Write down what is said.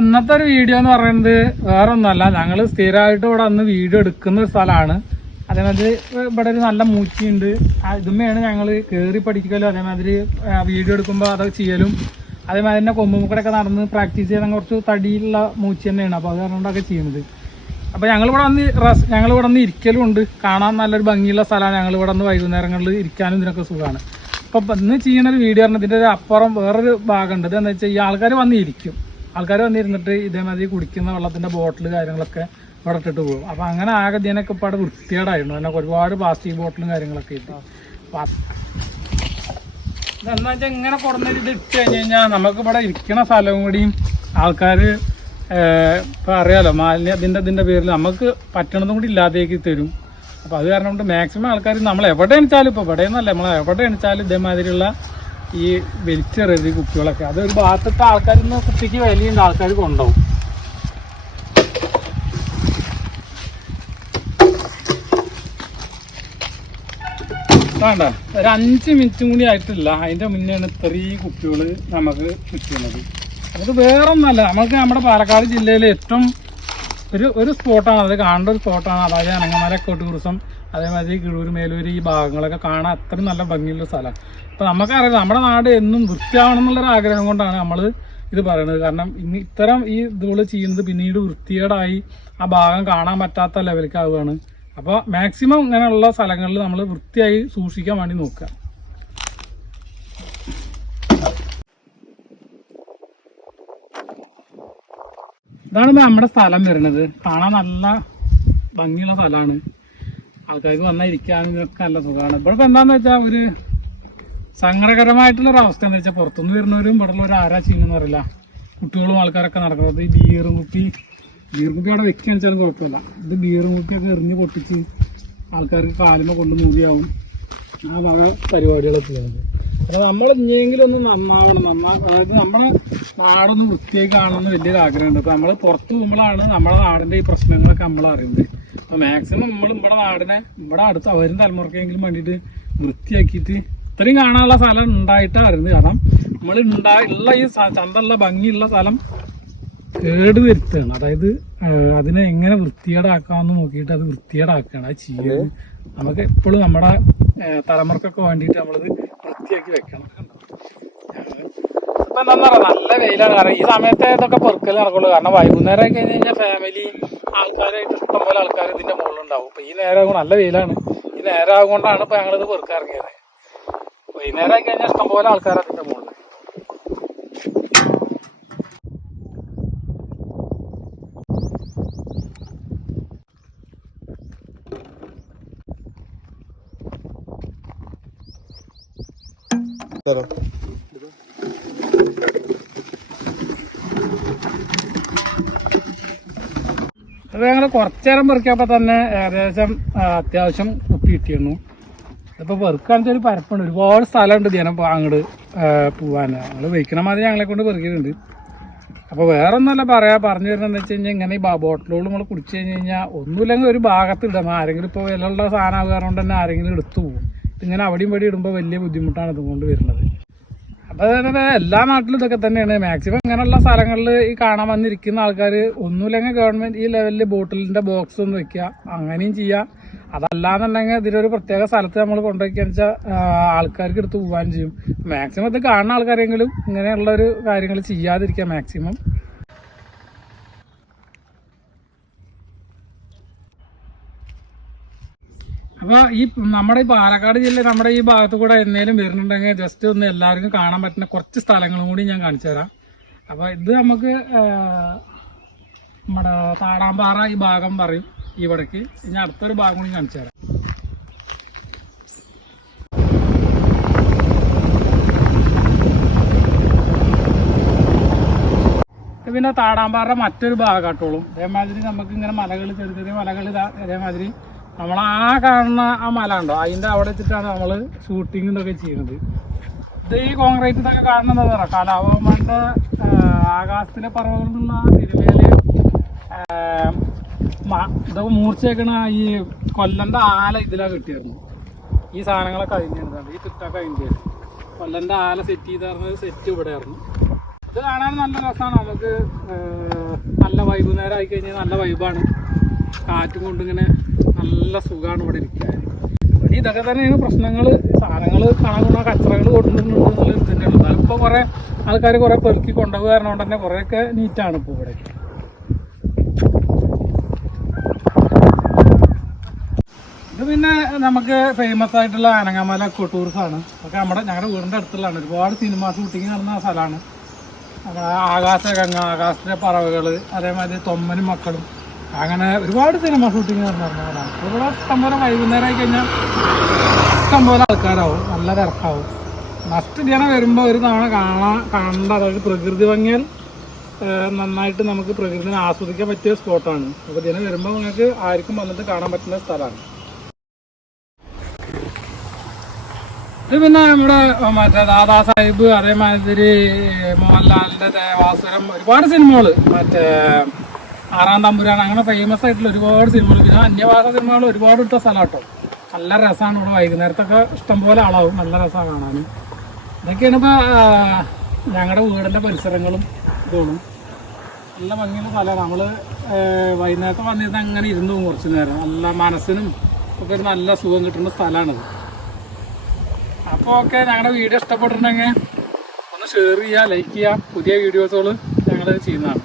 ഇന്നത്തെ ഒരു വീഡിയോ എന്ന് പറയുന്നത് വേറെ ഒന്നുമല്ല, ഞങ്ങൾ സ്ഥിരമായിട്ട് ഇവിടെ വന്ന് വീഡിയോ എടുക്കുന്ന ഒരു സ്ഥലമാണ്. അതേമാതിരി ഇവിടെ ഒരു നല്ല മൂച്ചിയുണ്ട്. ഇതുമ്മയാണ് ഞങ്ങൾ കയറി പഠിക്കലും അതേമാതിരി വീഡിയോ എടുക്കുമ്പോൾ അതൊക്കെ ചെയ്യലും. അതേമാതിരി തന്നെ കൊമ്പുമുക്കടൊക്കെ നടന്ന് പ്രാക്ടീസ് ചെയ്യാൻ കുറച്ച് തടിയുള്ള മൂച്ചി തന്നെയാണ്. അപ്പോൾ അത് കാരണമൊക്കെ ചെയ്യുന്നത്. അപ്പോൾ ഞങ്ങളിവിടെ വന്ന് ഇരിക്കലും ഉണ്ട്. കാണാൻ നല്ലൊരു ഭംഗിയുള്ള സ്ഥലമാണ്. ഞങ്ങളിവിടെ വന്ന് വൈകുന്നേരങ്ങളിൽ ഇരിക്കാനും ഇതിനൊക്കെ സുഖമാണ്. അപ്പോൾ ഇന്ന് ചെയ്യുന്ന ഒരു വീഡിയോ ആണ്. ഇതിൻ്റെ ഒരു അപ്പുറം വേറൊരു ഭാഗമുണ്ട്. ഇതെന്ന് വെച്ചാൽ ഈ ആൾക്കാർ വന്നിരിക്കും. ആൾക്കാർ വന്നിരുന്നിട്ട് ഇതേമാതിരി കുടിക്കുന്ന വെള്ളത്തിൻ്റെ ബോട്ടിൽ കാര്യങ്ങളൊക്കെ ഇവിടെ ഇട്ടിട്ട് പോകും. അപ്പോൾ അങ്ങനെ ആകെ ഇതിനൊക്കെ ഇപ്പോൾ അവിടെ വൃത്തികേടായിരുന്നു. അതിനെ ഒരുപാട് പ്ലാസ്റ്റിക് ബോട്ടിലും കാര്യങ്ങളൊക്കെ ഇട്ടു. ഇതെന്താ വെച്ചാൽ ഇങ്ങനെ കൊടുന്നിട്ട് ഇത് ഇട്ട് കഴിഞ്ഞ് കഴിഞ്ഞാൽ നമുക്കിവിടെ ഇരിക്കണ സ്ഥലവും കൂടിയും ആൾക്കാർ ഇപ്പോൾ അറിയാമല്ലോ മാലിന്യം ഇതിൻ്റെ പേരിൽ നമുക്ക് പറ്റണതും കൂടി ഇല്ലാതേക്ക് തരും. അപ്പോൾ അത് കാരണം കൊണ്ട് മാക്സിമം ആൾക്കാർ നമ്മൾ എവിടെ എണിച്ചാലും ഇപ്പോൾ ഇവിടെ നിന്നല്ല നമ്മൾ എവിടെ എണിച്ചാലും ഇതേമാതിരിയുള്ള ഈ വലിച്ചെറിയത് കുപ്പികളൊക്കെ അതൊരു ഭാഗത്തെ ആൾക്കാരിൽ നിന്ന് കുപ്പിക്ക് വിലയുണ്ട്, ആൾക്കാർ കൊണ്ടുപോകും. വേണ്ട ഒരു 5 മിനിറ്റും കൂടി ആയിട്ടില്ല, അതിൻ്റെ മുന്നെയാണ് ഇത്രയും കുപ്പികൾ നമുക്ക് കിട്ടുന്നത്. അത് വേറൊന്നല്ല, നമുക്ക് നമ്മുടെ പാലക്കാട് ജില്ലയിൽ ഏറ്റവും ഒരു സ്പോട്ടാണ്, അത് കാണേണ്ട ഒരു സ്പോട്ടാണ്. അതായത് അനങ്ങമല ടൂറിസം, അതേമാതിരി കിഴൂർ മേലൂർ ഈ ഭാഗങ്ങളൊക്കെ കാണാൻ അത്രയും നല്ല ഭംഗിയുള്ള സ്ഥലമാണ്. അപ്പോൾ നമുക്കറിയാം നമ്മുടെ നാട് എന്നും വൃത്തിയാവണം എന്നുള്ളൊരു ആഗ്രഹം കൊണ്ടാണ് നമ്മൾ ഇത് പറയുന്നത്. കാരണം ഇന്ന് ഇത്തരം ഈ ഇതുകൾ ചെയ്യുന്നത് പിന്നീട് വൃത്തികേടായി ആ ഭാഗം കാണാൻ പറ്റാത്ത ലെവലിലേക്ക് ആവുകയാണ്. അപ്പോൾ മാക്സിമം ഇങ്ങനെയുള്ള സ്ഥലങ്ങളിൽ നമ്മൾ വൃത്തിയായി സൂക്ഷിക്കാൻ വേണ്ടി നോക്കുക. ഇതാണ് നമ്മുടെ സ്ഥലം വരുന്നത്. കാണാൻ നല്ല ഭംഗിയുള്ള സ്ഥലമാണ്. ആൾക്കാർക്ക് വന്നാൽ ഇരിക്കാനും ഇതൊക്കെ നല്ല സുഖമാണ്. ഇവിടെ ഇപ്പോൾ എന്താണെന്ന് വെച്ചാൽ ഒരു സങ്കടകരമായിട്ടുള്ളൊരു അവസ്ഥ എന്ന് വെച്ചാൽ പുറത്തുനിന്ന് വരുന്നവരും ഇവിടെ ഉള്ളവർ ആരാ ചെയ്യുന്നതെന്ന് അറിയില്ല. കുട്ടികളും ആൾക്കാരൊക്കെ നടക്കുന്നത് ഈ ബീർ കുപ്പി അവിടെ വെക്കുകയാണെന്ന് വെച്ചാലും കുഴപ്പമില്ല. ഇത് ബീർ കുപ്പിയൊക്കെ എറിഞ്ഞ് പൊട്ടിച്ച് ആൾക്കാർക്ക് കാലുമ കൊണ്ട് മൂടിയാവും. ആ വക പരിപാടികളൊക്കെ ചെയ്യുന്നത്. അപ്പോൾ നമ്മൾ ഇനിയെങ്കിലും ഒന്ന് നന്നാവണം. അതായത് നമ്മുടെ നാടൊന്ന് വൃത്തിയായി കാണണമെന്ന് വലിയൊരു ആഗ്രഹമുണ്ട്. അപ്പോൾ നമ്മൾ പുറത്ത് പോകുമ്പോഴാണ് നമ്മുടെ നാടിൻ്റെ ഈ പ്രശ്നങ്ങളൊക്കെ നമ്മൾ അറിയുന്നത്. അപ്പോൾ മാക്സിമം നമ്മൾ നമ്മുടെ നാടിനെ ഇവിടെ അടുത്ത് വരും തലമുറക്കെങ്കിലും വേണ്ടിയിട്ട് വൃത്തിയാക്കിയിട്ട് ഇത്രയും കാണാനുള്ള സ്ഥലം ഉണ്ടായിട്ടാണ് അറിയുന്നത്. കാരണം നമ്മൾ ഉള്ള ഈ ചന്തമുള്ള ഭംഗിയുള്ള സ്ഥലം കേട് വരുത്തുകയാണ്. അതായത് അതിനെ എങ്ങനെ വൃത്തികേടാക്കാമെന്ന് നോക്കിയിട്ട് അത് വൃത്തികേടാക്കുകയാണ്. അത് ചെയ്യുന്നത് നമുക്ക് എപ്പോഴും നമ്മുടെ തലമുറക്കൊക്കെ വേണ്ടിയിട്ട് നമ്മളത് വൃത്തിയാക്കി വെക്കണം. ഇപ്പം എന്താ പറയുക, നല്ല വെയിലാണ്. കാരണം ഈ സമയത്ത് ഇതൊക്കെ പെറുക്കൽ നടക്കുള്ളൂ. കാരണം വൈകുന്നേരം ആയി കഴിഞ്ഞ് കഴിഞ്ഞാൽ ഫാമിലി ആൾക്കാരായിട്ട് ഇഷ്ടംപോലെ ആൾക്കാർ ഇതിൻ്റെ മുകളിലുണ്ടാവും. ഇപ്പം ഈ നേരം നല്ല വെയിലാണ്. ഈ നേരം ആകൊണ്ടാണ് ഇപ്പം ഞങ്ങളിത് പെറുക്കിറങ്ങിയത്. വൈകുന്നേരം ആയി കഴിഞ്ഞാൽ ഇഷ്ടംപോലെ ആൾക്കാർ അതിൻ്റെ മുകളിൽ. അത് ഞങ്ങൾ കുറച്ചേരം പെറുക്കിയപ്പോൾ തന്നെ ഏകദേശം അത്യാവശ്യം കുപ്പി കിട്ടിയിരുന്നു. ഇതിപ്പോൾ പെറുക്കാണെന്ന് ഒരു പരപ്പുണ്ട്, ഒരുപാട് സ്ഥലമുണ്ട് ജനം അങ്ങോട്ട് പോകാൻ. ഞങ്ങൾ വയ്ക്കണ മാതിരി ഞങ്ങളെ കൊണ്ട് പെറുക്കിയിട്ടുണ്ട്. അപ്പോൾ വേറെ ഒന്നല്ല പറഞ്ഞു വരുന്നതെന്ന് വെച്ച് കഴിഞ്ഞാൽ ഇങ്ങനെ ഈ ബോട്ടിലുകൾ നമ്മൾ കുടിച്ചു കഴിഞ്ഞ് കഴിഞ്ഞാൽ ഒന്നുമില്ലെങ്കിൽ ഒരു ഭാഗത്ത് ഇടണം. ആരെങ്കിലും ഇപ്പോൾ വിലയുള്ള സാധനം കാരണം തന്നെ ആരെങ്കിലും എടുത്തു പോകും. ഇതിങ്ങനെ അവിടെയും പടി ഇടുമ്പോൾ വലിയ ബുദ്ധിമുട്ടാണ് ഇതുകൊണ്ട് വരുന്നത്. അപ്പോൾ അതേപോലെ എല്ലാ നാട്ടിലും ഇതൊക്കെ തന്നെയാണ്. മാക്സിമം ഇങ്ങനെയുള്ള സ്ഥലങ്ങളിൽ ഈ കാണാൻ വന്നിരിക്കുന്ന ആൾക്കാർ ഒന്നുമില്ലെങ്കിൽ ഗവൺമെൻറ് ഈ ലെവലിൽ ബോട്ടിലിൻ്റെ ബോക്സ് ഒന്ന് വെക്കുക, അങ്ങനെയും ചെയ്യുക. അതല്ലാന്നുണ്ടെങ്കിൽ ഇതിലൊരു പ്രത്യേക സ്ഥലത്ത് നമ്മൾ കൊണ്ടുവയ്ക്കുകയെന്ന് വെച്ചാൽ ആൾക്കാർക്ക് എടുത്ത് പോകാനും ചെയ്യും. മാക്സിമം ഇത് കാണുന്ന ആൾക്കാരെങ്കിലും ഇങ്ങനെയുള്ളൊരു കാര്യങ്ങൾ ചെയ്യാതിരിക്കുക മാക്സിമം. അപ്പോൾ ഈ നമ്മുടെ ഈ പാലക്കാട് ജില്ലയിൽ നമ്മുടെ ഈ ഭാഗത്ത് കൂടെ എന്തെങ്കിലും വരുന്നുണ്ടെങ്കിൽ ജസ്റ്റ് ഒന്ന് എല്ലാവർക്കും കാണാൻ പറ്റുന്ന കുറച്ച് സ്ഥലങ്ങളും കൂടി ഞാൻ കാണിച്ചു തരാം. അപ്പോൾ ഇത് നമുക്ക് നമ്മുടെ താടാമ്പാറ ഈ ഭാഗം പറയും ഇവിടേക്ക്. ഇനി അടുത്തൊരു ഭാഗം കൂടി കാണിച്ചു തരാം. പിന്നെ താടാമ്പാറ മറ്റൊരു ഭാഗമാട്ടോളും. അതേമാതിരി നമുക്ക് ഇങ്ങനെ മലകൾ ചെറിയ ചെറിയ മലകൾ അതേമാതിരി നമ്മൾ ആ കാണുന്ന ആ മല ഉണ്ടോ അതിൻ്റെ അവിടെ വെച്ചിട്ടാണ് നമ്മൾ ഷൂട്ടിങ് ഇതൊക്കെ ചെയ്യുന്നത്. ഇത് ഈ കോൺക്രീറ്റ് ഇതൊക്കെ കാണുന്നത് എന്താ പറയുക, കലാഭവന്റെ ആകാശത്തിലെ പറവകളുള്ള തിരുവേലി ഇതൊക്കെ മൂർച്ചയേക്കണ ഈ കൊല്ലൻ്റെ ആല ഇതിലാണ് കിട്ടിയായിരുന്നു. ഈ സാധനങ്ങളൊക്കെ അതിൻ്റെ ഈ ചുറ്റൊക്കെ അതിൻ്റെ കൊല്ലൻ്റെ ആല സെറ്റ് ചെയ്തായിരുന്നത് സെറ്റ് ഇവിടെ ആയിരുന്നു. ഇത് കാണാൻ നല്ല രസമാണ്. നമുക്ക് നല്ല വൈകുന്നേരം ആയി കഴിഞ്ഞാൽ നല്ല വൈബാണ്. കാറ്റും കൊണ്ടിങ്ങനെ നല്ല സുഖമാണ് ഇവിടെ ഇരിക്കാൻ. ഇതൊക്കെ തന്നെയാണ് പ്രശ്നങ്ങൾ. സാധനങ്ങൾ കാണാൻ കച്ചറകൾ കൊടുക്കുന്നുണ്ടെന്നുള്ള ഇത് തന്നെയാണ്. എന്നാലും ഇപ്പോൾ കുറേ ആൾക്കാർ കുറേ പെറുക്കി കൊണ്ടുപോകുക കാരണം കൊണ്ട് തന്നെ കുറേയൊക്കെ നീറ്റാണ് ഇപ്പോൾ ഇവിടെ. ഇത് പിന്നെ നമുക്ക് ഫേമസ് ആയിട്ടുള്ള അനങ്ങമല ടൂറിസമാണ്. അതൊക്കെ ഞങ്ങളുടെ വീടിൻ്റെ അടുത്തുള്ളതാണ്. ഒരുപാട് സിനിമ ഷൂട്ടിങ് നടന്ന സ്ഥലമാണ്. ആകാശഗംഗ, ആകാശത്തിലെ പറവകൾ, അതേമാതിരി തൊമ്മനും മക്കളും, അങ്ങനെ ഒരുപാട് സിനിമ ഷൂട്ടിങ് നടന്നതാണ്. ഇവിടെ ഇഷ്ടംപോലെ വൈകുന്നേരം ആയി കഴിഞ്ഞാൽ ഇഷ്ടംപോലെ ആൾക്കാരാവും, നല്ല തിരക്കാവും. നെക്സ്റ്റ് ദിനം വരുമ്പോൾ ഒരു തവണ കാണേണ്ട, അതായത് പ്രകൃതി ഭംഗിയാൽ നന്നായിട്ട് നമുക്ക് പ്രകൃതിനെ ആസ്വദിക്കാൻ പറ്റിയ സ്പോട്ടാണ്. അപ്പോൾ ദിനം വരുമ്പോൾ നിങ്ങൾക്ക് ആർക്കും വന്നിട്ട് കാണാൻ പറ്റുന്ന സ്ഥലമാണ്. ഇത് പിന്നെ നമ്മുടെ മറ്റേ ദാദാ സാഹിബ്, അതേമാതിരി മോഹൻലാലിൻ്റെ ദേവാസുരം, ഒരുപാട് സിനിമകൾ, മറ്റേ ആറാം തമ്പുരാൻ, അങ്ങനെ ഫേമസ് ആയിട്ടുള്ള ഒരുപാട് സിനിമകൾ, പിന്നെ അന്യഭാഷ സിനിമകൾ ഒരുപാട് ഇട്ട സ്ഥലം കേട്ടോ. നല്ല രസമാണ് ഇവിടെ. വൈകുന്നേരത്തൊക്കെ ഇഷ്ടംപോലെ ആളാവും, നല്ല രസമാണ് കാണാൻ. ഇതൊക്കെയാണ് ഇപ്പോൾ ഞങ്ങളുടെ വീടിൻ്റെ പരിസരങ്ങളും ഇതോളും. നല്ല ഭംഗിയുള്ള സ്ഥലമാണ്. നമ്മൾ വൈകുന്നേരത്തെ വന്നിരുന്ന് അങ്ങനെ ഇരുന്ന് പോകും കുറച്ച് നേരം. നല്ല മനസ്സിനും ഒക്കെ ഒരു നല്ല സുഖം കിട്ടുന്ന സ്ഥലമാണിത്. അപ്പോൾ ഓക്കെ, ഞങ്ങളുടെ വീഡിയോ ഇഷ്ടപ്പെട്ടിട്ടുണ്ടെങ്കിൽ ഒന്ന് ഷെയർ ചെയ്യുക, ലൈക്ക് ചെയ്യുക. പുതിയ വീഡിയോസുകൾ ഞങ്ങൾ ചെയ്യുന്നതാണ്.